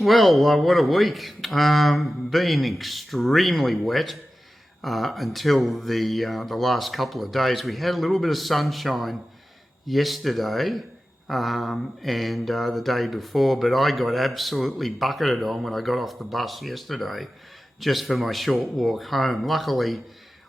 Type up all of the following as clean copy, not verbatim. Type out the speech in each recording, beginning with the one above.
Well, what a week. Been extremely wet until the last couple of days. We had a little bit of sunshine yesterday and the day before, but I got absolutely bucketed on when I got off the bus yesterday just for my short walk home. Luckily,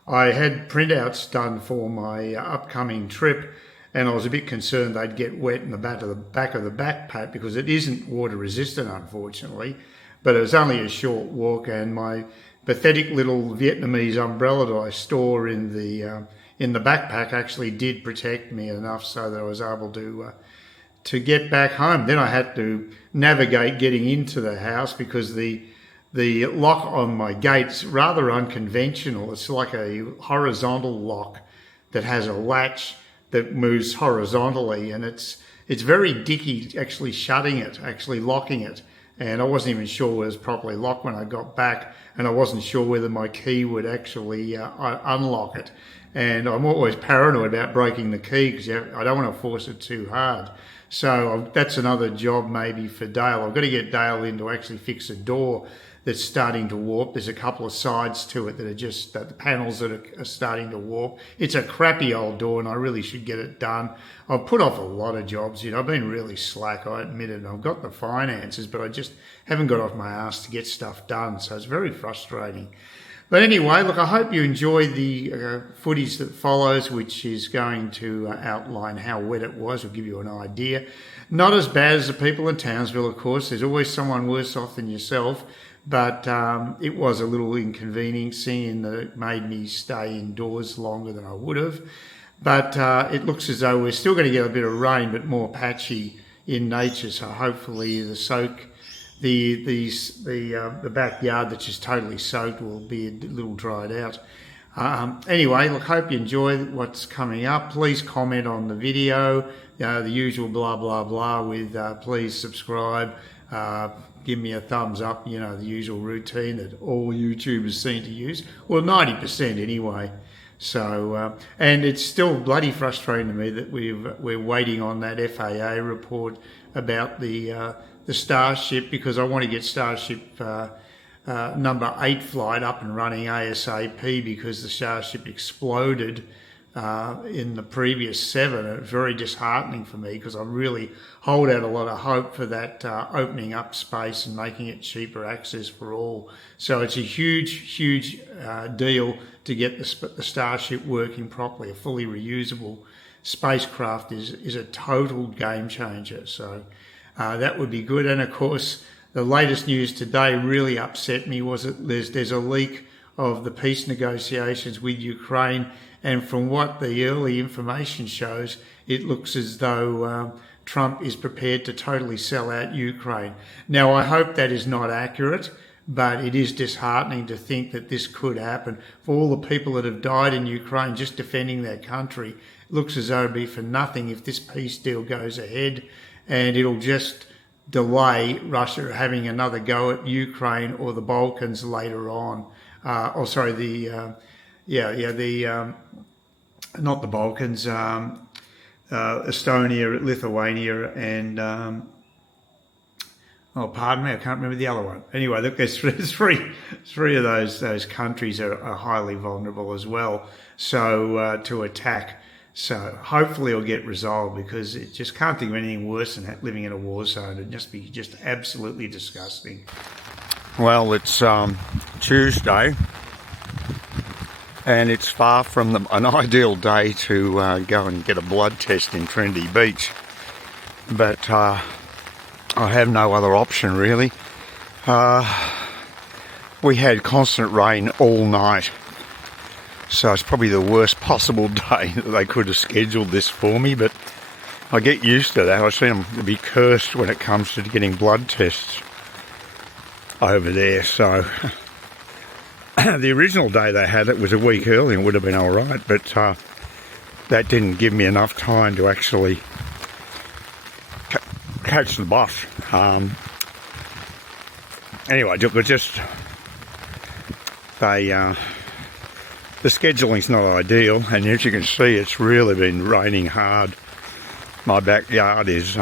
I had printouts done for my upcoming trip, and I was a bit concerned they'd get wet in the back of the backpack because it isn't water resistant, unfortunately. But it was only a short walk, and my pathetic little Vietnamese umbrella that I store in the backpack actually did protect me enough so that I was able to get back home. Then I had to navigate getting into the house because the lock on my gate's rather unconventional. It's like a horizontal lock that has a latch that moves horizontally, and it's very dicky actually shutting it, actually locking it. And I wasn't even sure it was properly locked when I got back, and I wasn't sure whether my key would actually unlock it. And I'm always paranoid about breaking the key because I don't want to force it too hard. So that's another job maybe for Dale. I've got to get Dale in to actually fix a door that's starting to warp. There's a couple of sides to it that are just the panels that are starting to warp. It's a crappy old door and I really should get it done. I've put off a lot of jobs. I've been really slack, I admit it. And I've got the finances, but I just haven't got off my ass to get stuff done. So it's very frustrating. But anyway, look, I hope you enjoy the footage that follows, which is going to outline how wet it was. I'll give you an idea. Not as bad as the people in Townsville, of course. There's always someone worse off than yourself. But it was a little inconveniencing in that it made me stay indoors longer than I would have. But it looks as though we're still going to get a bit of rain, but more patchy in nature. So hopefully the backyard that's just totally soaked will be a little dried out. Anyway, look, hope you enjoy what's coming up. Please comment on the video, the usual blah, blah, blah with please subscribe, give me a thumbs up, the usual routine that all YouTubers seem to use. Well, 90% anyway. So, and it's still bloody frustrating to me that we're waiting on that FAA report about the Starship, because I want to get Starship number 8 flight up and running ASAP because the Starship exploded in the previous 7. It's very disheartening for me because I really hold out a lot of hope for that opening up space and making it cheaper access for all. So it's a huge deal to get the Starship working properly. A fully reusable spacecraft is a total game changer. So that would be good. And of course, the latest news today really upset me was that there's a leak of the peace negotiations with Ukraine, and from what the early information shows, it looks as though Trump is prepared to totally sell out Ukraine. Now, I hope that is not accurate, but it is disheartening to think that this could happen. For all the people that have died in Ukraine just defending their country, it looks as though it'd be for nothing if this peace deal goes ahead, and it'll just delay Russia having another go at Ukraine or the Balkans later on. Not the Balkans, Estonia, Lithuania, and pardon me, I can't remember the other one. Anyway, look, there's three of those countries are highly vulnerable as well. So to attack. So hopefully it'll get resolved, because it just can't think of anything worse than living in a war zone. It'd just be absolutely disgusting. Well, it's Tuesday, and it's far from an ideal day to go and get a blood test in Trinity Beach. But I have no other option, really. We had constant rain all night. So it's probably the worst possible day that they could have scheduled this for me, but I get used to that. I seem to be cursed when it comes to getting blood tests over there. So the original day they had it was a week early and would have been all right, but that didn't give me enough time to actually catch the bus. Anyway, it was just the scheduling's not ideal, and as you can see, it's really been raining hard. My backyard is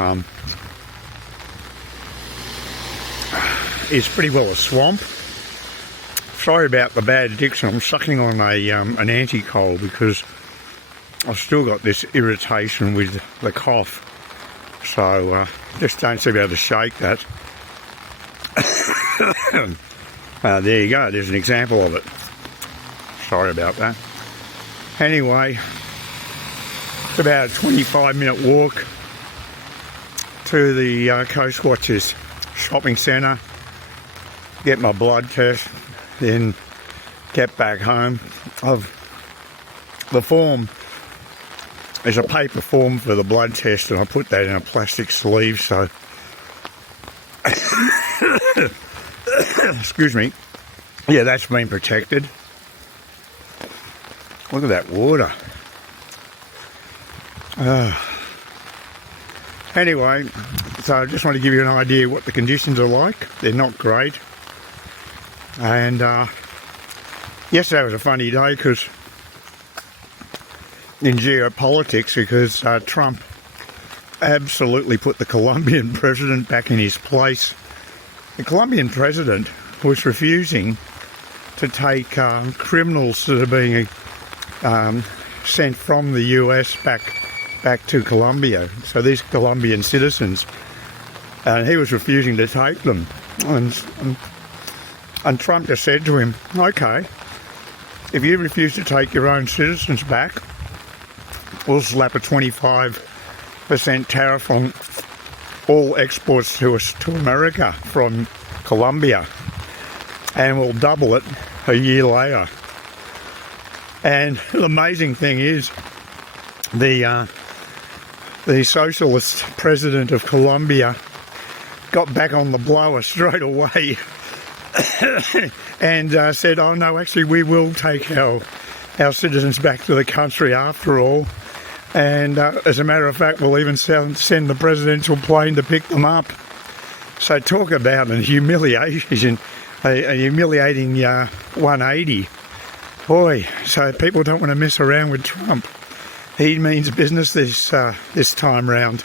is pretty well a swamp. Sorry about the bad diction. I'm sucking on an anti-cold because I've still got this irritation with the cough. So just don't seem to be able to shake that. There you go, there's an example of it. Sorry about that. Anyway, it's about a 25-minute walk to the Coast Watchers shopping centre, get my blood test, then get back home. The form is a paper form for the blood test, and I put that in a plastic sleeve, so excuse me. Yeah, that's been protected. Look at that water. Anyway, so I just want to give you an idea what the conditions are like. They're not great. And yesterday was a funny day because in geopolitics, because Trump absolutely put the Colombian president back in his place. The Colombian president was refusing to take criminals that are being sent from the US back to Colombia. So these Colombian citizens, and he was refusing to take them. And Trump just said to him, okay, if you refuse to take your own citizens back, we'll slap a 25% tariff on all exports to America from Colombia, and we'll double it a year later. And the amazing thing is, the socialist president of Colombia got back on the blower straight away and said, oh no, actually we will take our citizens back to the country after all. And as a matter of fact, we'll even send the presidential plane to pick them up. So talk about a humiliation, a humiliating 180. Boy, so people don't want to mess around with Trump. He means business this time round.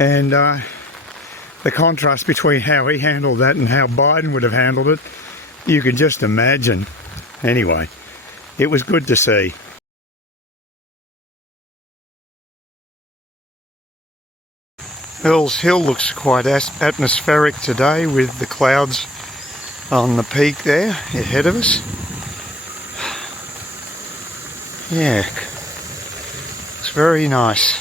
And the contrast between how he handled that and how Biden would have handled it, you can just imagine. Anyway, it was good to see. Earl's Hill looks quite atmospheric today with the clouds on the peak there ahead of us. Yeah, it's very nice.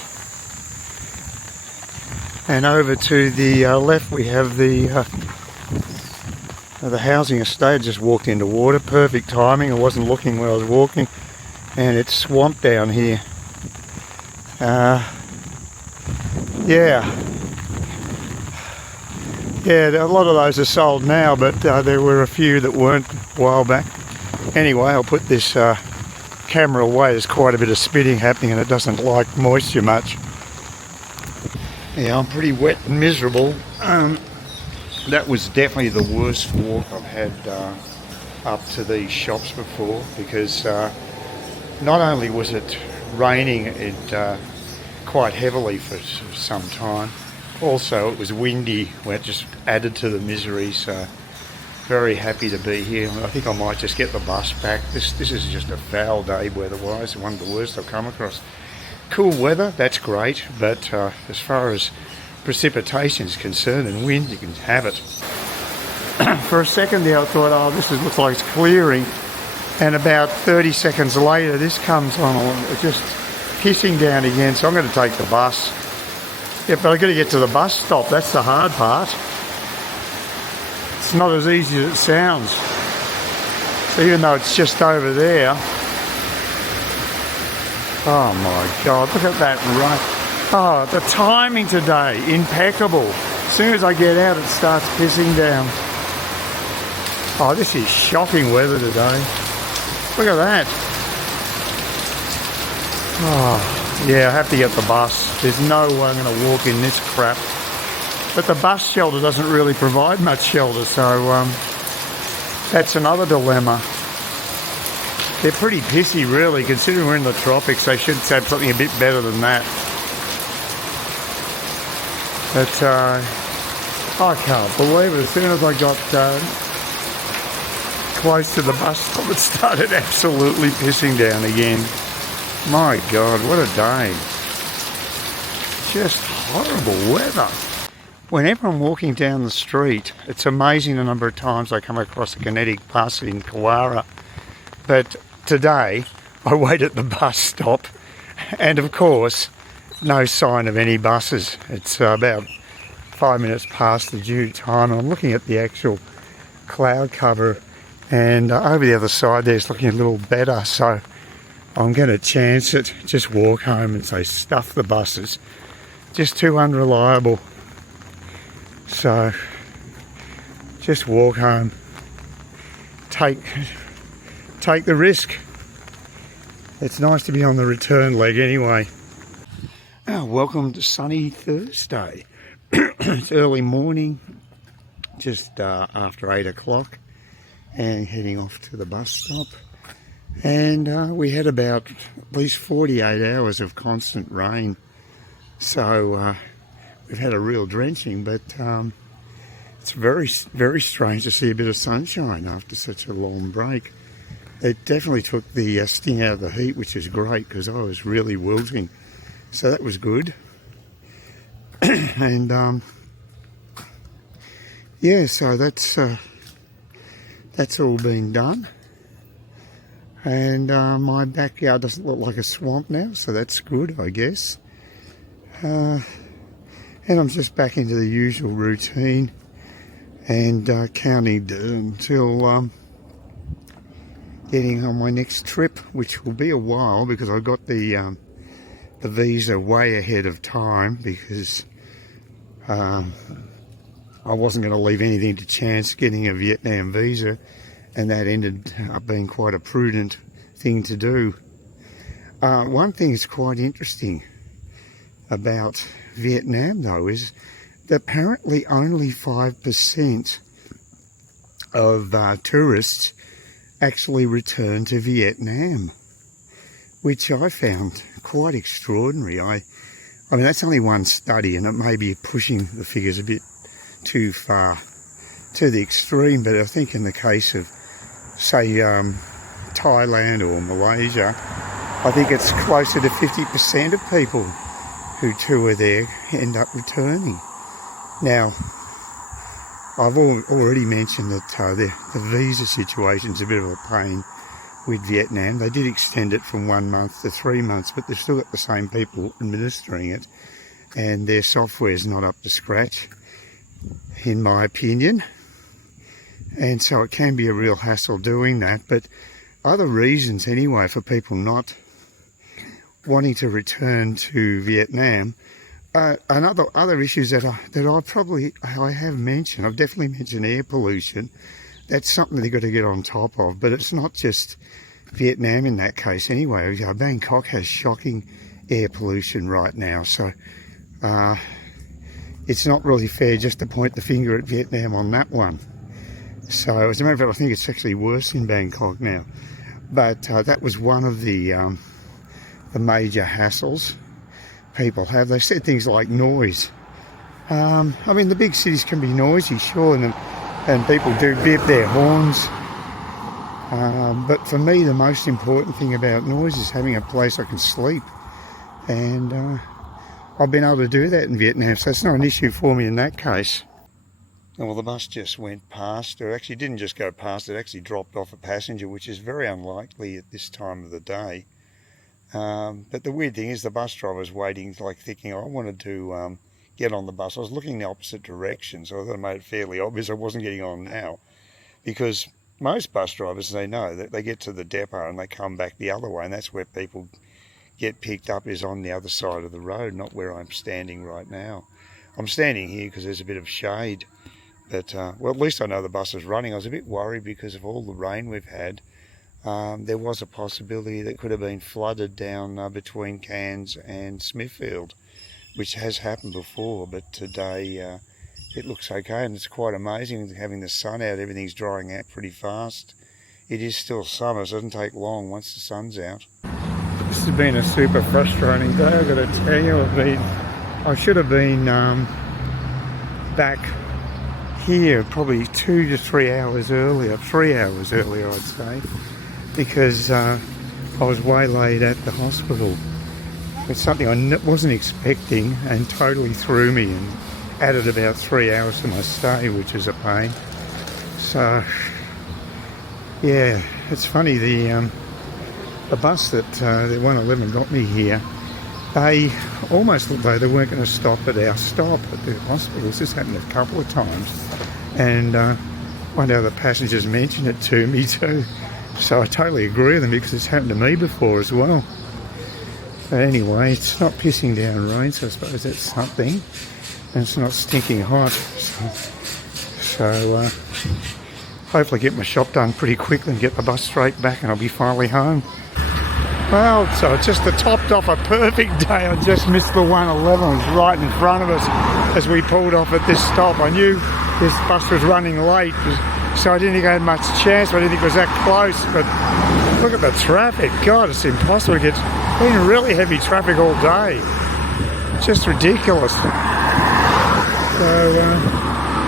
And over to the left we have the housing estate. Just walked into water, perfect timing. I wasn't looking where I was walking, and it's swamped down here. Yeah, a lot of those are sold now, but there were a few that weren't a while back. Anyway, I'll put this camera away. There's quite a bit of spitting happening and it doesn't like moisture much. Yeah, I'm pretty wet and miserable. That was definitely the worst walk I've had up to these shops before, because not only was it raining quite heavily for some time, also it was windy, where it just added to the misery. So very happy to be here. I think I might just get the bus back. This is just a foul day weather-wise, one of the worst I've come across. Cool weather, that's great, but as far as precipitation is concerned and wind, you can have it. For a second there I thought, oh, this looks like it's clearing, and about 30 seconds later this comes on, just pissing down again. So I'm going to take the bus. Yeah, but I've got to get to the bus stop. That's the hard part. It's not as easy as it sounds. So even though it's just over there. Oh my God, look at that rain. Oh, the timing today, impeccable. As soon as I get out, it starts pissing down. Oh, this is shocking weather today. Look at that. Oh, yeah, I have to get the bus. There's no way I'm going to walk in this crap. But the bus shelter doesn't really provide much shelter, so that's another dilemma. They're pretty pissy, really. Considering we're in the tropics, they should have something a bit better than that. But I can't believe it. As soon as I got close to the bus stop, it started absolutely pissing down again. My God, what a day. Just horrible weather. Whenever I'm walking down the street, it's amazing the number of times I come across a kinetic bus in Kawara. But today, I wait at the bus stop, and of course, no sign of any buses. It's about 5 minutes past the due time. I'm looking at the actual cloud cover, and over the other side there it's looking a little better, so I'm going to chance it, just walk home and say stuff the buses. Just too unreliable. So just walk home. Take the risk. It's nice to be on the return leg anyway. Oh, welcome to sunny Thursday. It's early morning, just after 8 o'clock, and heading off to the bus stop. And we had about at least 48 hours of constant rain. So we've had a real drenching, but it's very, very strange to see a bit of sunshine after such a long break. It definitely took the sting out of the heat, which is great because I was really wilting. So that was good. And yeah, so that's all been done. And my backyard doesn't look like a swamp now, so that's good, I guess. And I'm just back into the usual routine and counting down until getting on my next trip, which will be a while because I got the visa way ahead of time because I wasn't going to leave anything to chance getting a Vietnam visa, and that ended up being quite a prudent thing to do. One thing that's quite interesting about Vietnam though is that apparently only 5% of tourists actually return to Vietnam, which I found quite extraordinary. I mean, that's only one study, and it may be pushing the figures a bit too far to the extreme, but I think in the case of, say, Thailand or Malaysia, I think it's closer to 50% of people who tour there end up returning. Now, I've already mentioned that the visa situation's a bit of a pain with Vietnam. They did extend it from 1 month to 3 months, but they've still got the same people administering it, and their software's not up to scratch, in my opinion. And so it can be a real hassle doing that. But other reasons anyway for people not wanting to return to Vietnam, and other issues that I have mentioned. I've definitely mentioned air pollution. That's something they've got to get on top of, but it's not just Vietnam in that case anyway. Bangkok has shocking air pollution right now, so it's not really fair just to point the finger at Vietnam on that one. So as a matter of fact, I think it's actually worse in Bangkok now. But that was one of the major hassles people have. They said things like noise. I mean, the big cities can be noisy, sure, and people do beep their horns. But for me, the most important thing about noise is having a place I can sleep. And I've been able to do that in Vietnam, so it's not an issue for me in that case. Well, the bus just went past, or actually didn't just go past, it actually dropped off a passenger, which is very unlikely at this time of the day. But the weird thing is the bus driver was waiting, like thinking, I wanted to get on the bus. I was looking the opposite direction, so I thought I made it fairly obvious I wasn't getting on now. Because most bus drivers, they know that they get to the depot and they come back the other way, and that's where people get picked up, is on the other side of the road, not where I'm standing right now. I'm standing here because there's a bit of shade. But, well, at least I know the bus is running. I was a bit worried because of all the rain we've had. There was a possibility that could have been flooded down between Cairns and Smithfield, which has happened before, but today it looks okay, and it's quite amazing having the sun out. Everything's drying out pretty fast. It is still summer, so it doesn't take long once the sun's out. This has been a super frustrating day, I've got to tell you. I should have been back here probably 2 to 3 hours earlier, 3 hours earlier I'd say, because I was waylaid at the hospital. It's something I wasn't expecting and totally threw me and added about 3 hours to my stay, which is a pain. So yeah, it's funny, the bus that the 111 got me here, they almost looked like they weren't going to stop at our stop at the hospital. This has happened a couple of times, and one of the passengers mentioned it to me too. So I totally agree with them because it's happened to me before as well. But anyway, it's not pissing down rain, so I suppose that's something. And it's not stinking hot. So hopefully get my shop done pretty quickly and get the bus straight back and I'll be finally home. Well, so just topped off a perfect day. I just missed the 111. It was right in front of us as we pulled off at this stop. I knew this bus was running late, so I didn't think I had much chance. I didn't think it was that close, but look at the traffic. God, it's impossible to get. It's been really heavy traffic all day. Just ridiculous. So,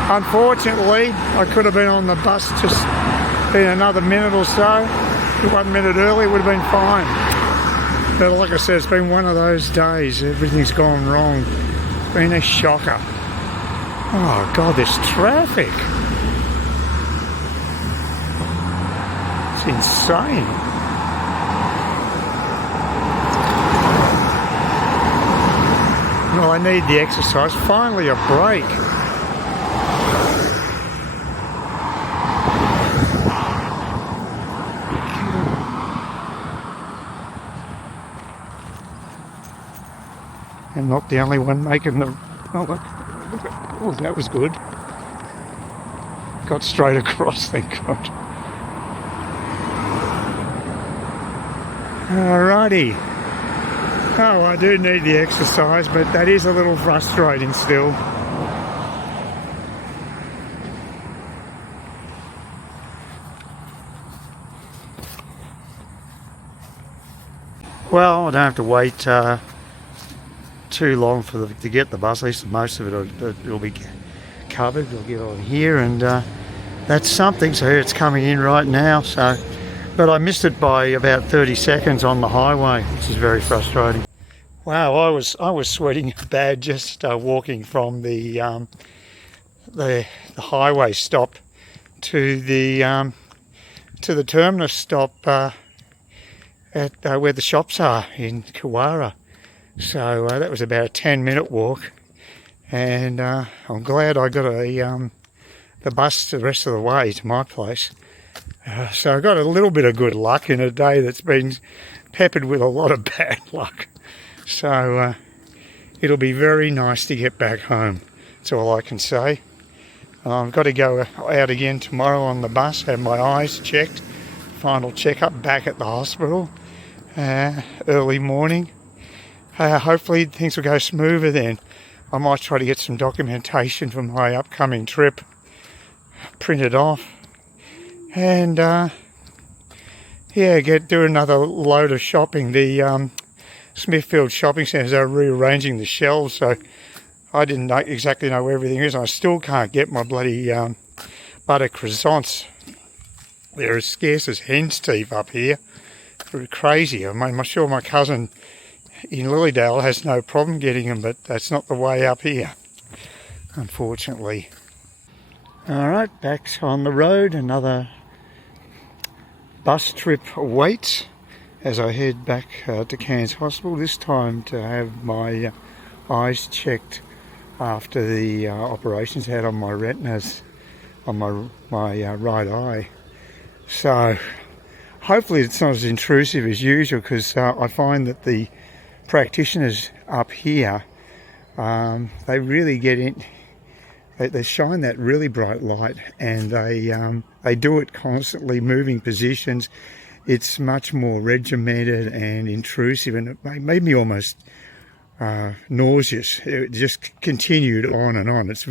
unfortunately, I could have been on the bus just been another minute or so. 1 minute early would have been fine. But like I said, it's been one of those days. Everything's gone wrong. It's been a shocker. Oh God, this traffic. It's insane. Well, I need the exercise. Finally a break. I'm not the only one making the... Oh, look. Oh, that was good. Got straight across, thank God. Alrighty. Oh, I do need the exercise, but that is a little frustrating still. Well, I don't have to wait too long to get the bus. At least most of it'll be covered. We'll get on here, and that's something. So here it's coming in right now. So, but I missed it by about 30 seconds on the highway, which is very frustrating. Wow, I was sweating bad just walking from the highway stop to the terminus stop at where the shops are in Kawara. So that was about a 10-minute walk, and I'm glad I got the bus the rest of the way to my place. So I got a little bit of good luck in a day that's been peppered with a lot of bad luck. So it'll be very nice to get back home. That's all I can say. I've got to go out again tomorrow on the bus, have my eyes checked, final checkup back at the hospital early morning. Hopefully things will go smoother then. I might try to get some documentation for my upcoming trip printed off, and do another load of shopping. The Smithfield shopping centres are rearranging the shelves, so I didn't exactly know where everything is. I still can't get my bloody butter croissants. They're as scarce as hen's teeth up here. They're crazy. I mean, I'm sure my cousin in Lilydale has no problem getting them, but that's not the way up here, unfortunately. Alright, back on the road. Another bus trip awaits as I head back to Cairns Hospital, this time to have my eyes checked after the operations had on my retinas, on my right eye. So hopefully it's not as intrusive as usual, because I find that the practitioners up here, they really get in. They shine that really bright light, and they do it constantly, moving positions. It's much more regimented and intrusive, and it made me almost nauseous. It just continued on and on. It's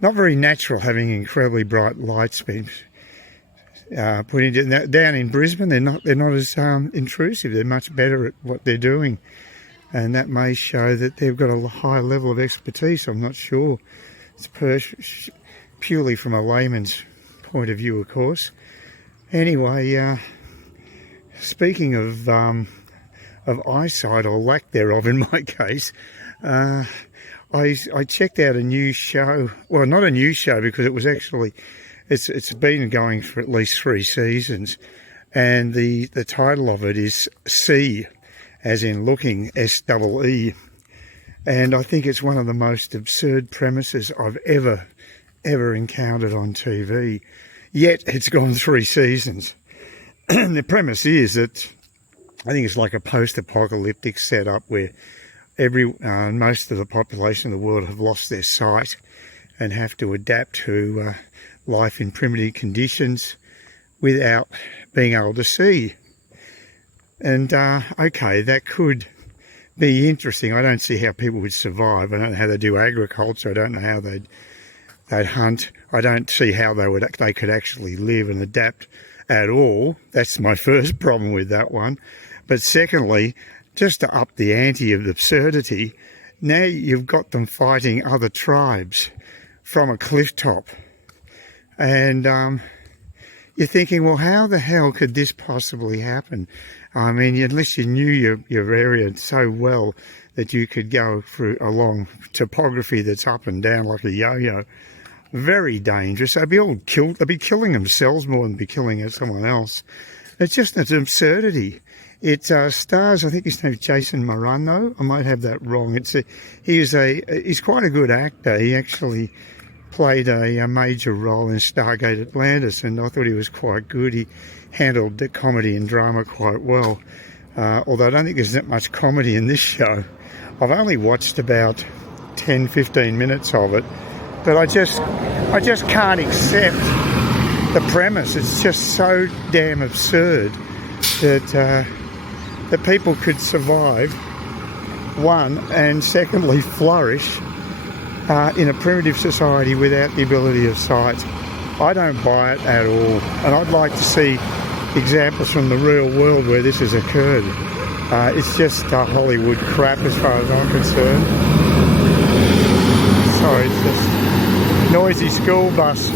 not very natural having incredibly bright lights being put into. Down in Brisbane, they're not as intrusive. They're much better at what they're doing, and that may show that they've got a higher level of expertise. I'm not sure. It's purely from a layman's point of view, of course. Anyway, speaking of eyesight, or lack thereof in my case, I checked out a new show. Well, not a new show, because it was actually, it's been going for at least 3 seasons, and the title of it is See, as in looking, S-E-E. And I think it's one of the most absurd premises I've ever encountered on TV. Yet it's gone 3 seasons. The premise is that I think it's like a post-apocalyptic setup where most of the population of the world have lost their sight and have to adapt to life in primitive conditions without being able to see. And okay, that could be interesting. I don't see how people would survive. I don't know how they do agriculture. I don't know how they'd hunt. I don't see how they could actually live and adapt at all. That's my first problem with that one. But secondly, just to up the ante of absurdity, now you've got them fighting other tribes from a cliff top. And you're thinking, well, how the hell could this possibly happen? I mean, unless you knew your area so well that you could go through along topography that's up and down like a yo-yo. Very dangerous. They'd be all killed. They'd be killing themselves more than be killing someone else. It's just an absurdity. It stars, I think his name's Jason Morano. I might have that wrong. He's quite a good actor. He actually played a major role in Stargate Atlantis, and I thought he was quite good. He handled the comedy and drama quite well, although I don't think there's that much comedy in this show. I've only watched about 10-15 minutes of it, but I just can't accept the premise. It's just so damn absurd that people could survive, one, and secondly flourish in a primitive society without the ability of sight. I don't buy it at all, and I'd like to see examples from the real world where this has occurred. It's just Hollywood crap as far as I'm concerned. Sorry, it's just noisy school bus.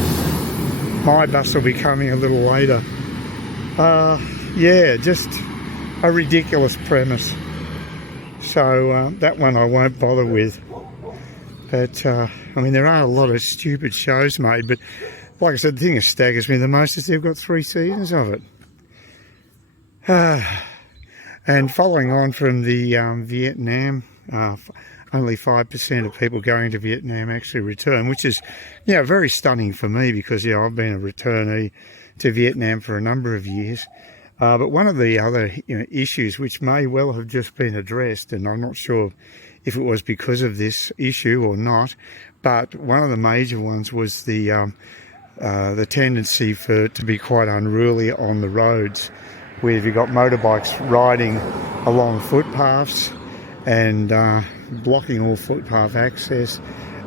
My bus will be coming a little later. Yeah, just a ridiculous premise. So that one I won't bother with. But, I mean, there are a lot of stupid shows made, but like I said, the thing that staggers me the most is they've got 3 seasons of it. And following on from the Vietnam, only 5% of people going to Vietnam actually return, which is, very stunning for me because, I've been a returnee to Vietnam for a number of years. But one of the other issues which may well have just been addressed, and I'm not sure if it was because of this issue or not, but one of the major ones was the tendency to be quite unruly on the roads, where you've got motorbikes riding along footpaths and blocking all footpath access.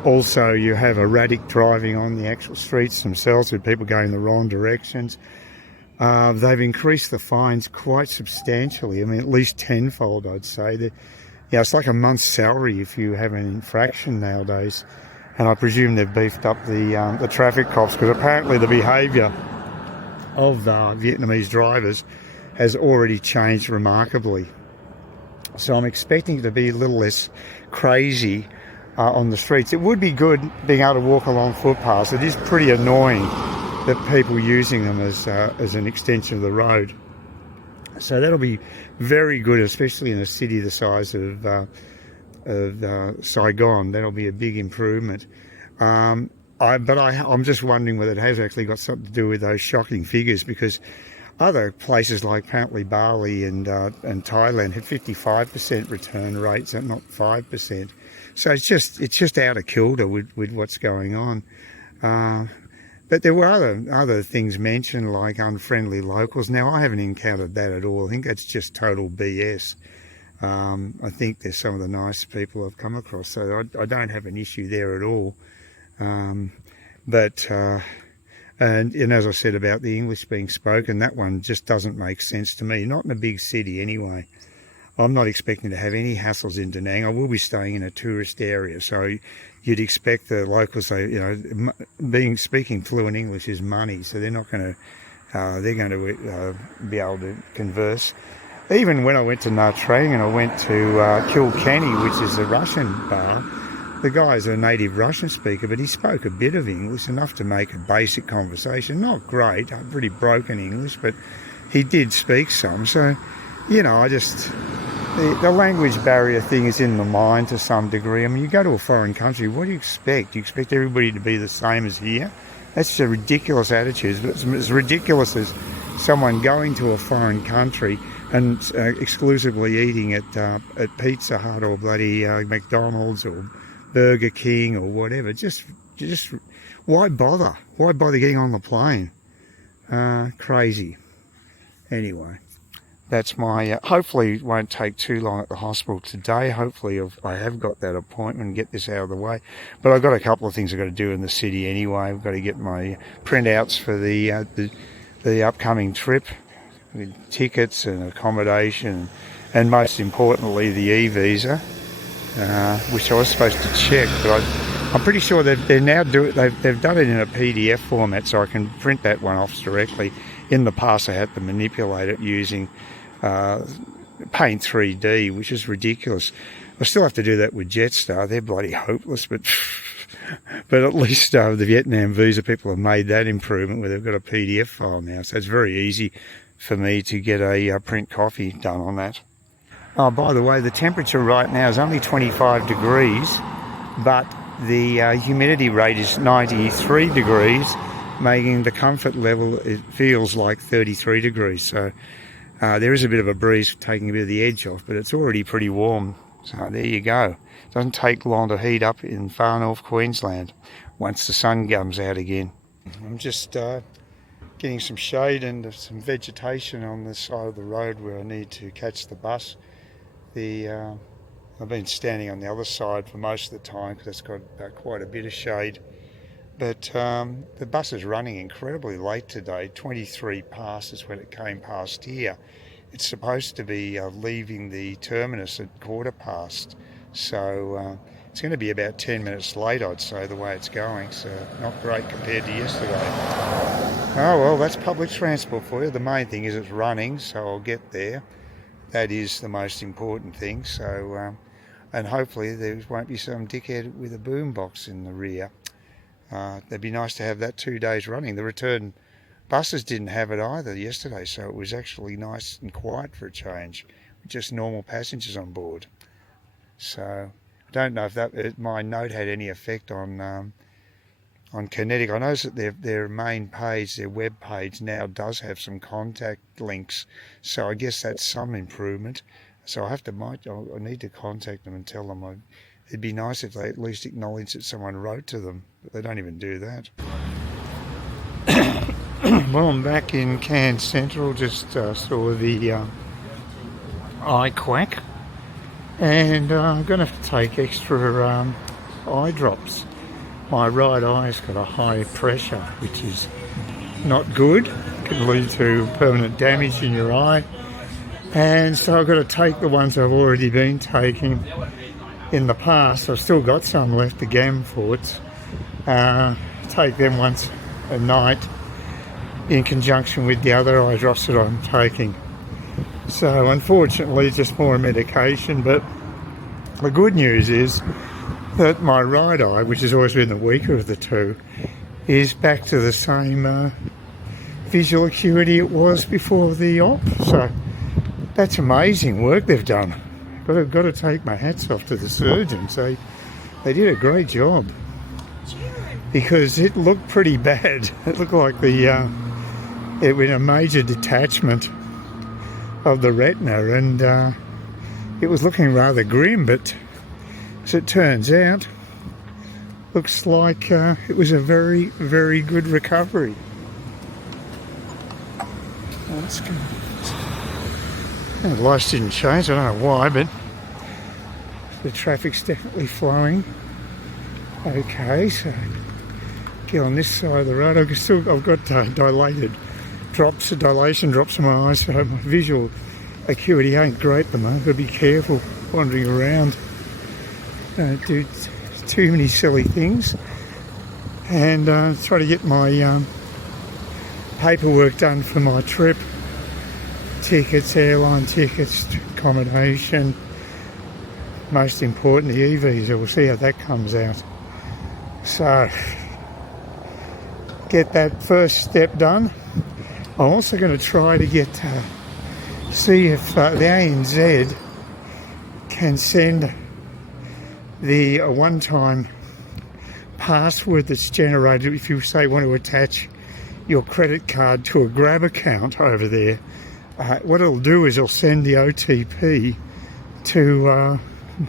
Also, you have erratic driving on the actual streets themselves with people going the wrong directions. They've increased the fines quite substantially. I mean, at least tenfold, I'd say. It's like a month's salary if you have an infraction nowadays. And I presume they've beefed up the traffic cops, because apparently the behaviour of Vietnamese drivers has already changed remarkably. So I'm expecting it to be a little less crazy on the streets. It would be good being able to walk along footpaths. It is pretty annoying that people using them as an extension of the road. So that'll be very good, especially in a city the size of Saigon. That'll be a big improvement. I'm just wondering whether it has actually got something to do with those shocking figures, because other places like apparently Bali and Thailand have 55% return rates and not 5%. So it's just out of kilter with what's going on. But there were other things mentioned, like unfriendly locals. Now, I haven't encountered that at all. I think that's just total BS. I think there's some of the nice people I've come across, so I don't have an issue there at all. And as I said about the English being spoken, that one just doesn't make sense to me. Not in a big city anyway. I'm not expecting to have any hassles in Da Nang. I will be staying in a tourist area, so you'd expect the locals, speaking fluent English is money, so they're not going to, be able to converse. Even when I went to Nha Trang and I went to Kilkenny, which is a Russian bar, the guy's a native Russian speaker, but he spoke a bit of English, enough to make a basic conversation. Not great, pretty broken English, but he did speak some. So, the language barrier thing is in the mind to some degree. I mean, you go to a foreign country, what do you expect? Do you expect everybody to be the same as here? That's a ridiculous attitude. It's as ridiculous as someone going to a foreign country and exclusively eating at Pizza Hut or bloody McDonald's or Burger King or whatever. Just why bother? Why bother getting on the plane? Crazy. Anyway, that's my, hopefully it won't take too long at the hospital today. Hopefully I have got that appointment and get this out of the way. But I've got a couple of things I've got to do in the city anyway. I've got to get my printouts for the upcoming trip, with tickets and accommodation, and most importantly the e-visa, which I was supposed to check, but I'm pretty sure they've done it in a PDF format, so I can print that one off directly. In the past I had to manipulate it using Paint 3D, which is ridiculous. I still have to do that with Jetstar. They're bloody hopeless, but at least the Vietnam visa people have made that improvement where they've got a PDF file now, so it's very easy for me to get a print copy done on that. Oh, by the way, the temperature right now is only 25 degrees, but the humidity rate is 93 degrees, making the comfort level, it feels like 33 degrees. So there is a bit of a breeze taking a bit of the edge off, but it's already pretty warm. So there you go. It doesn't take long to heat up in far north Queensland once the sun comes out again. I'm just getting some shade and some vegetation on the side of the road where I need to catch the bus. I've been standing on the other side for most of the time because it's got quite a bit of shade. But the bus is running incredibly late today, 23 past is when it came past here. It's supposed to be leaving the terminus at 15:15, so it's going to be about 10 minutes late, I'd say, the way it's going, so not great compared to yesterday. Oh well, that's public transport for you. The main thing is it's running, so I'll get there. That is the most important thing, so and hopefully there won't be some dickhead with a boombox in the rear. It'd be nice to have that 2 days running. The return buses didn't have it either yesterday, so it was actually nice and quiet for a change, with just normal passengers on board. So I don't know if my note had any effect on Kinetic. I noticed that their main page, their web page now does have some contact links, so I guess that's some improvement. So I need to contact them and tell them it'd be nice if they at least acknowledged that someone wrote to them, but they don't even do that. Well, I'm back in Cairns Central, just saw the eye quack, and I'm going to have to take extra eye drops. My right eye's got a high pressure, which is not good. It can lead to permanent damage in your eye. And so I've got to take the ones I've already been taking in the past. I've still got some left, the Gamforts. Take them once a night in conjunction with the other eye drops that I'm taking. So unfortunately, it's just more medication. But the good news is that my right eye, which has always been the weaker of the two, is back to the same visual acuity it was before the op. So that's amazing work they've done. Got to take my hats off to the surgeons. They did a great job, because it looked pretty bad. It looked like it was a major detachment of the retina, and it was looking rather grim, but as it turns out, looks like it was a very, very good recovery. That's good. The lights didn't change, I don't know why, but the traffic's definitely flowing. Okay, so get on this side of the road. I've got dilation drops in my eyes, so my visual acuity ain't great at the moment. Got to be careful wandering around. Don't do too many silly things. And try to get my paperwork done for my trip. Tickets, airline tickets, accommodation. Most important, the e-visa. We'll see how that comes out. So, get that first step done. I'm also going to try to get see if the ANZ can send the one-time password that's generated if you say want to attach your credit card to a Grab account over there. What it'll do is it'll send the OTP to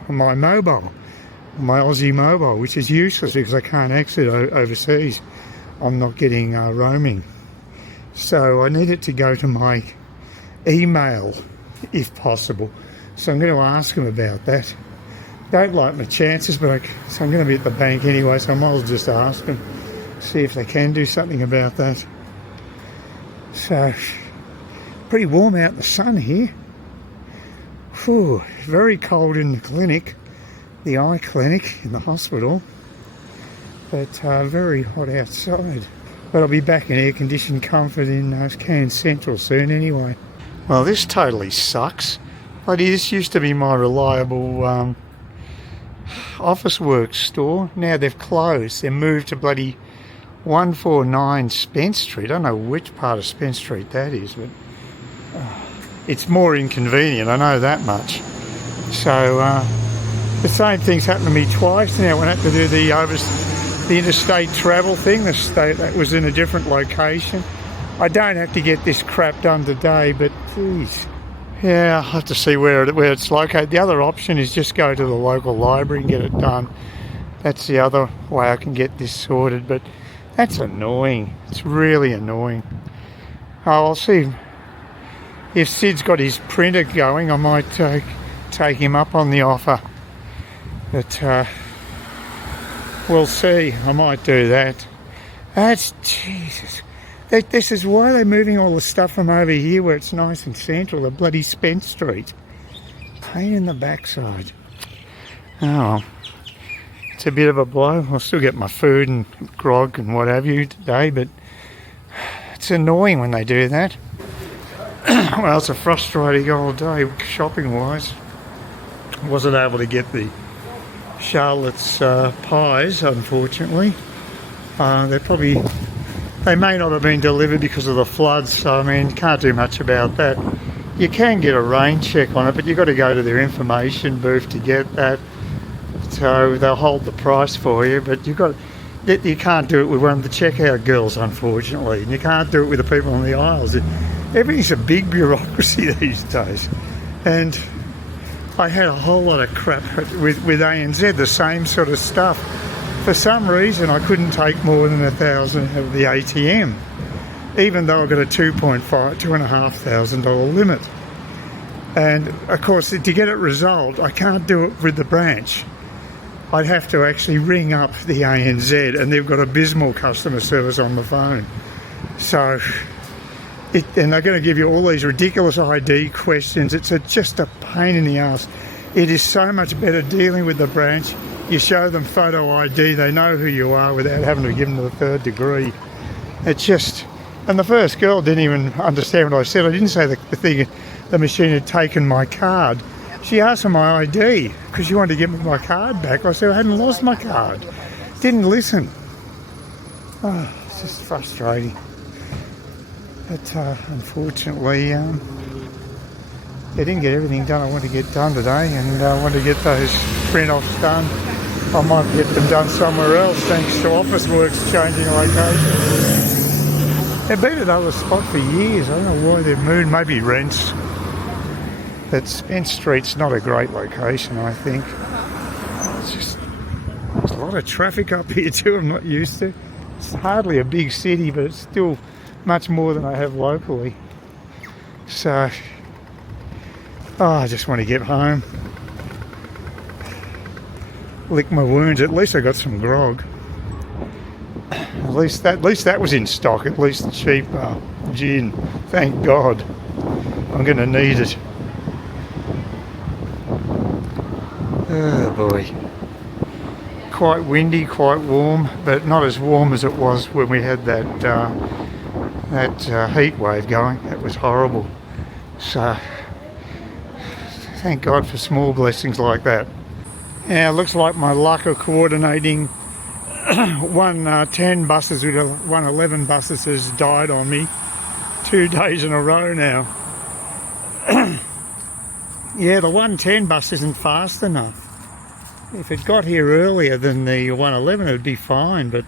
my mobile, my Aussie mobile, which is useless because I can't exit overseas. I'm not getting roaming. So I need it to go to my email if possible. So I'm going to ask them about that. Don't like my chances, but so I'm going to be at the bank anyway, so I might as well just ask them, see if they can do something about that. So, pretty warm out in the sun here. Whew, very cold in the clinic, the eye clinic in the hospital, but very hot outside. But I'll be back in air-conditioned comfort in Cairns Central soon anyway. Well, this totally sucks. Bloody, this used to be my reliable office work store. Now they've closed. They've moved to bloody 149 Spence Street. I don't know which part of Spence Street that is, but it's more inconvenient, I know that much. So the same thing's happened to me twice now when I had to do the interstate travel thing. That was in a different location. I don't have to get this crap done today, but geez. Yeah, I'll have to see where it's located. The other option is just go to the local library and get it done. That's the other way I can get this sorted, but that's annoying. It's really annoying. Oh, I'll see if Sid's got his printer going. I might take him up on the offer. But we'll see. I might do that. That's Jesus. This is why they're moving all the stuff from over here where it's nice and central, the bloody Spence Street. Pain in the backside. Oh, it's a bit of a blow. I'll still get my food and grog and what have you today, but it's annoying when they do that. Well, it's a frustrating all day shopping-wise. Wasn't able to get the Charlotte's pies, unfortunately. They may not have been delivered because of the floods, so I mean, can't do much about that. You can get a rain check on it, but you've got to go to their information booth to get that. So they'll hold the price for you, but you can't do it with one of the checkout girls, unfortunately, and you can't do it with the people on the aisles. Everything's a big bureaucracy these days. And I had a whole lot of crap with ANZ, the same sort of stuff. For some reason, I couldn't take more than 1,000 of the ATM, even though I got a $2,500 limit. And of course, to get it resolved, I can't do it with the branch. I'd have to actually ring up the ANZ, and they've got abysmal customer service on the phone. So, and they're going to give you all these ridiculous ID questions. It's just a pain in the ass. It is so much better dealing with the branch. You show them photo ID, they know who you are without having to give them the third degree. It's just, and the first girl didn't even understand what I said. I didn't say the machine had taken my card. She asked for my ID because she wanted to give me my card back. I said I hadn't lost my card. Didn't listen. Oh, it's just frustrating. But unfortunately, they didn't get everything done I wanted to get done today, and I want to get those print-offs done. I might get them done somewhere else thanks to office works changing location. They've been at another spot for years. I don't know why they've moved. Maybe rents. But Spence Street's not a great location, I think. There's a lot of traffic up here too. I'm not used to. It's hardly a big city, but it's still much more than I have locally. So, I just want to get home. Lick my wounds. At least I got some grog. At least that was in stock. At least the cheap gin. Thank God. I'm going to need it. Oh boy. Quite windy, quite warm, but not as warm as it was when we had that heat wave going. It was horrible. So thank God for small blessings like that. Yeah, it looks like my luck of coordinating 110 buses with 111 buses has died on me 2 days in a row now. Yeah, the 110 bus isn't fast enough. If it got here earlier than the 111 it would be fine, but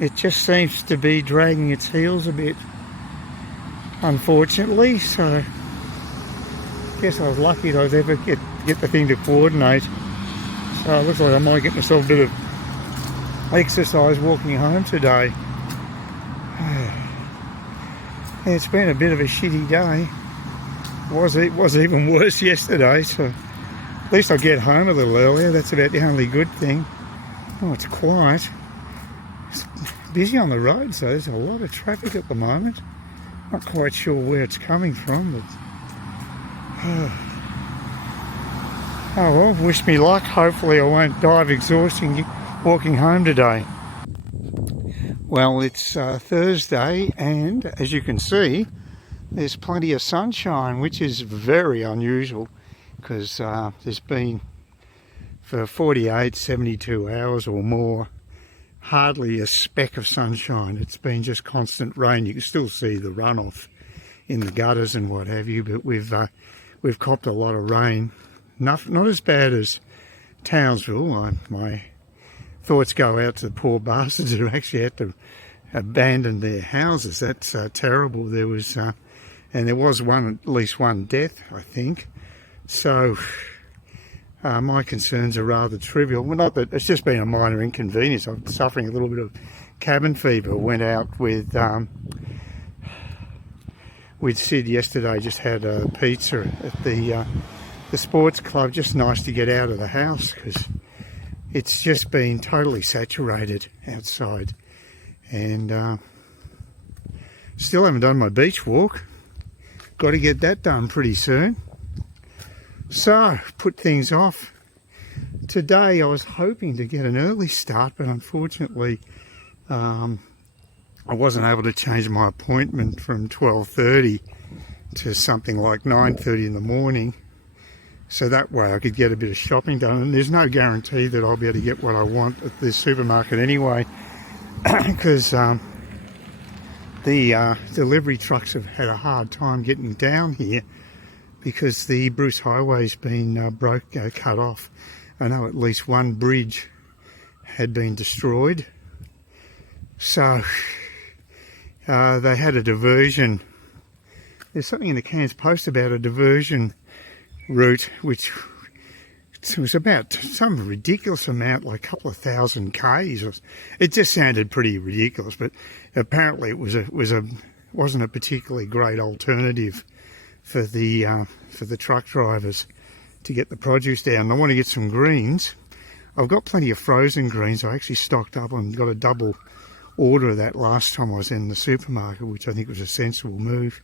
it just seems to be dragging its heels a bit, unfortunately. So I guess I was lucky that I was able to get the thing to coordinate. So it looks like I might get myself a bit of exercise walking home today. Yeah, it's been a bit of a shitty day. It was even worse yesterday, so at least I'll get home a little earlier. That's about the only good thing. Oh, it's quiet. It's busy on the road, so there's a lot of traffic at the moment. Not quite sure where it's coming from, but oh well, wish me luck. Hopefully I won't die of exhaustion walking home today. Well, it's Thursday, and as you can see, there's plenty of sunshine, which is very unusual, because there's been, for 48, 72 hours or more, hardly a speck of sunshine. It's been just constant rain. You can still see the runoff in the gutters and what have you, but we've copped a lot of rain. Not as bad as Townsville. My thoughts go out to the poor bastards who actually had to abandon their houses. That's terrible. There was at least one death, I think. So my concerns are rather trivial. Well, not that it's just been a minor inconvenience. I'm suffering a little bit of cabin fever. Went out with Sid yesterday. Just had a pizza at the sports club. Just nice to get out of the house, because it's just been totally saturated outside. And still haven't done my beach walk. Got to get that done pretty soon. So, put things off. Today I was hoping to get an early start, but unfortunately I wasn't able to change my appointment from 12:30 to something like 9:30 in the morning. So that way I could get a bit of shopping done. And there's no guarantee that I'll be able to get what I want at the supermarket anyway, because the delivery trucks have had a hard time getting down here, because the Bruce Highway's been cut off. I know at least one bridge had been destroyed. So they had a diversion. There's something in the Cairns Post about a diversion route, which was about some ridiculous amount, like a couple of thousand k's. It just sounded pretty ridiculous, but apparently it wasn't a particularly great alternative for the truck drivers to get the produce down. I want to get some greens. I've got plenty of frozen greens. I actually stocked up and got a double order of that last time I was in the supermarket, which I think was a sensible move.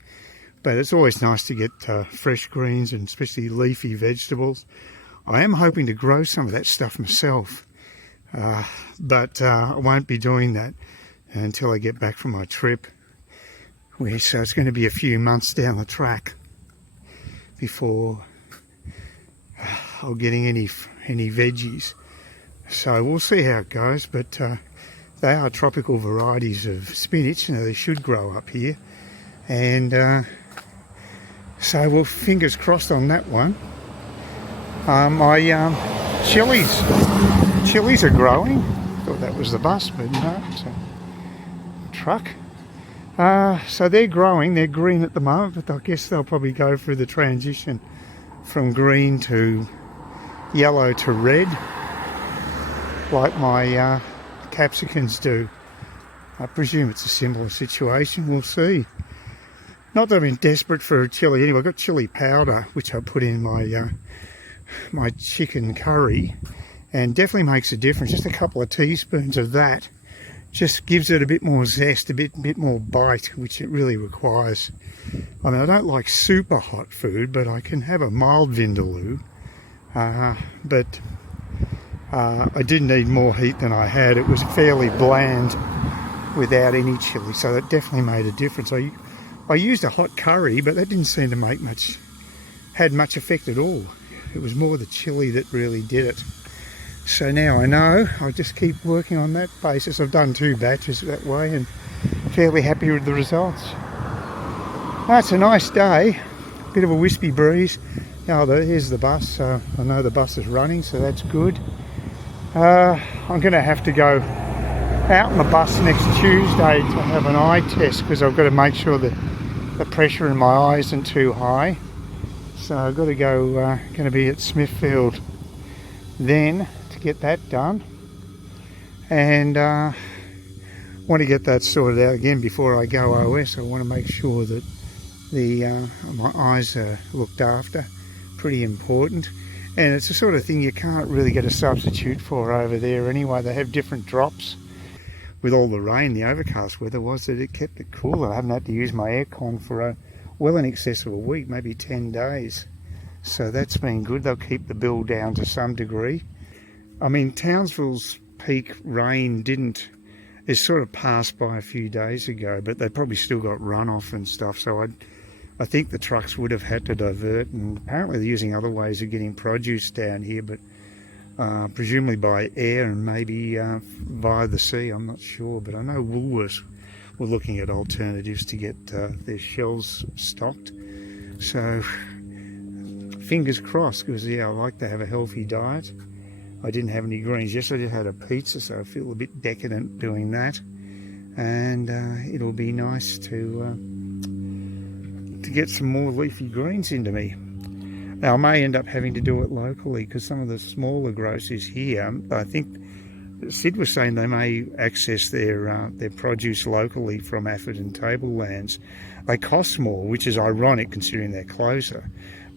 But it's always nice to get fresh greens, and especially leafy vegetables. I am hoping to grow some of that stuff myself, but I won't be doing that until I get back from my trip. So it's going to be a few months down the track before I'm getting any veggies. So we'll see how it goes, but they are tropical varieties of spinach, and they should grow up here. And so we'll fingers crossed on that one. My chilies are growing. Thought that was the bus, but no, it's a truck. So they're growing. They're green at the moment, but I guess they'll probably go through the transition from green to yellow to red, like my capsicums do. I presume it's a similar situation. We'll see. Not that I've been desperate for chili anyway. I've got chili powder, which I put in my chicken curry, and definitely makes a difference. Just a couple of teaspoons of that just gives it a bit more zest, a bit more bite, which it really requires. I mean, I don't like super hot food, but I can have a mild vindaloo but I did need more heat than I had. It was fairly bland without any chili, so that definitely made a difference. I used a hot curry, but that didn't seem to had much effect at all. It was more the chili that really did it. So now I know, I'll just keep working on that basis. I've done 2 batches that way and fairly happy with the results. That's a nice day, bit of a wispy breeze. Oh, here's the bus, so I know the bus is running, so that's good. I'm going to have to go out on the bus next Tuesday to have an eye test, because I've got to make sure that the pressure in my eye isn't too high. So I've got to go, going to be at Smithfield then to get that done, and want to get that sorted out again before I go OS. I want to make sure that my eyes are looked after. Pretty important, and it's the sort of thing you can't really get a substitute for over there anyway. They have different drops. With all the rain, the overcast weather was that it kept it cooler. I haven't had to use my aircon for well in excess of a week, maybe 10 days. So that's been good. They'll keep the bill down to some degree. I mean, Townsville's peak rain is sort of passed by a few days ago, but they probably still got runoff and stuff. So I think the trucks would have had to divert, and apparently they're using other ways of getting produce down here, but presumably by air and maybe via the sea, I'm not sure. But I know Woolworths were looking at alternatives to get their shelves stocked. So fingers crossed, because I like to have a healthy diet. I didn't have any greens yesterday. I just had a pizza, so I feel a bit decadent doing that. And it'll be nice to get some more leafy greens into me. Now I may end up having to do it locally, because some of the smaller grocers here, I think Sid was saying they may access their produce locally from Afford Tablelands. They cost more, which is ironic considering they're closer.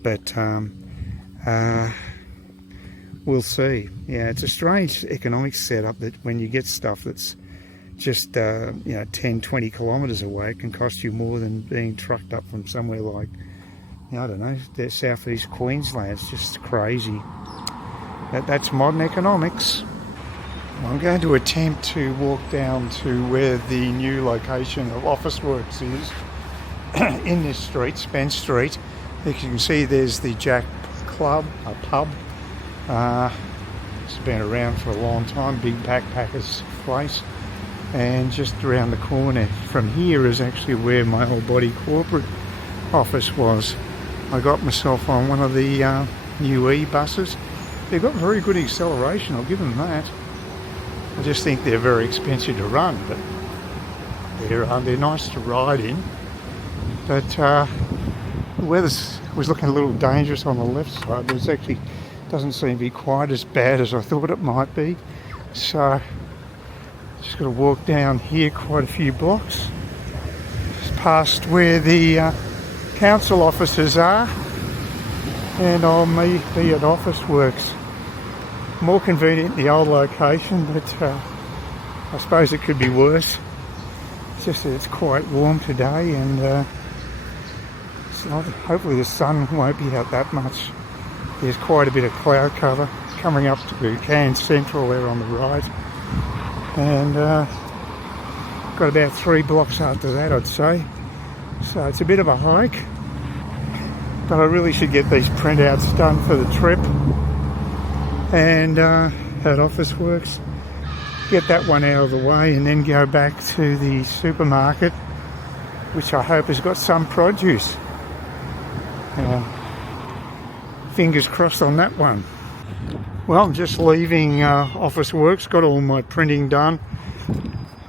But we'll see. Yeah, it's a strange economic setup that when you get stuff that's just 10, 20 kilometres away, it can cost you more than being trucked up from somewhere like, I don't know, southeast Queensland. It's just crazy. That's modern economics. I'm going to attempt to walk down to where the new location of Officeworks is in this street, Spence Street. As you can see, there's the Jack Club, a pub. It's been around for a long time, big backpackers place. And just around the corner from here is actually where my old body corporate office was. I got myself on one of the new E-buses. They've got very good acceleration, I'll give them that. I just think they're very expensive to run, but they're nice to ride in. But the weather was looking a little dangerous on the left side, but it actually doesn't seem to be quite as bad as I thought it might be. So just got to walk down here quite a few blocks, just past where the council offices are, and I'll be at Officeworks. More convenient the old location, but I suppose it could be worse. It's just that it's quite warm today, and hopefully the sun won't be out that much. There's quite a bit of cloud cover coming up to Cairns Central there on the right, and got about 3 blocks after that, I'd say. So it's a bit of a hike, but I really should get these printouts done for the trip. And at Officeworks, get that one out of the way, and then go back to the supermarket, which I hope has got some produce. Fingers crossed on that one. Well, I'm just leaving Officeworks, got all my printing done.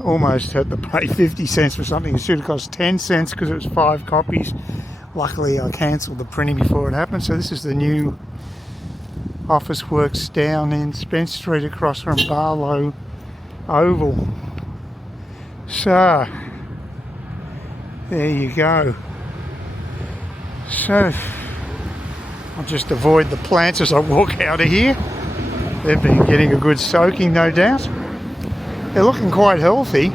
Almost had to pay 50 cents for something. It should have cost 10 cents because it was 5 copies. Luckily I cancelled the printing before it happened. So this is the new Officeworks down in Spence Street across from Barlow Oval. So there you go. So I'll just avoid the plants as I walk out of here. They've been getting a good soaking, no doubt. They're looking quite healthy.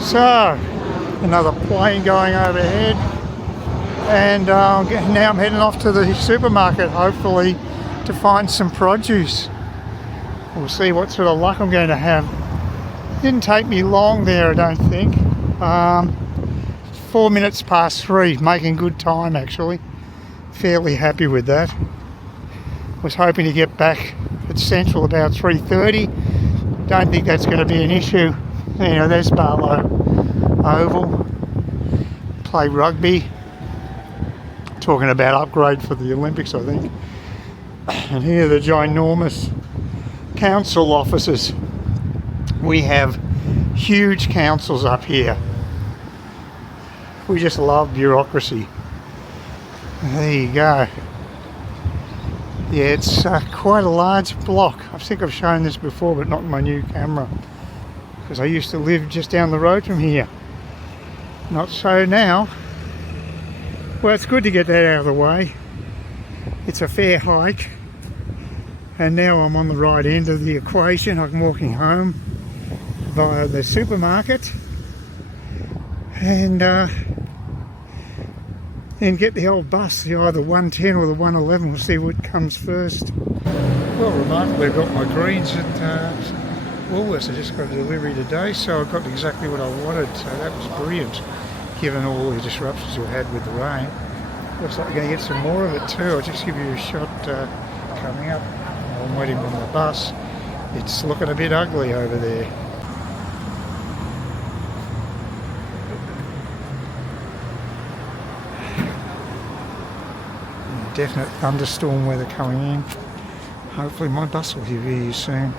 So another plane going overhead. And now I'm heading off to the supermarket, hopefully to find some produce. We'll see what sort of luck I'm going to have. Didn't take me long there, I don't think. 4 minutes past 3, making good time actually. Fairly happy with that. Was hoping to get back at Central about 3:30. Don't think that's going to be an issue. You know, there's Barlow Oval. Play rugby. Talking about upgrade for the Olympics, I think. And here are the ginormous council offices. We have huge councils up here. We just love bureaucracy. There you go. Yeah, it's quite a large block. I think I've shown this before, but not in my new camera, because I used to live just down the road from here. Not so now. Well, it's good to get that out of the way. It's a fair hike. And now I'm on the right end of the equation. I'm walking home via the supermarket. And then get the old bus, the either 110 or the 111. We'll see what comes first. Well, remarkably, I've got my greens at Woolworths. I just got a delivery today, so I got exactly what I wanted. So that was brilliant, given all the disruptions we had with the rain. Looks like we're going to get some more of it too. I'll just give you a shot coming up. I'm waiting on the bus. It's looking a bit ugly over there. Definite thunderstorm weather coming in. Hopefully my bus will be here soon.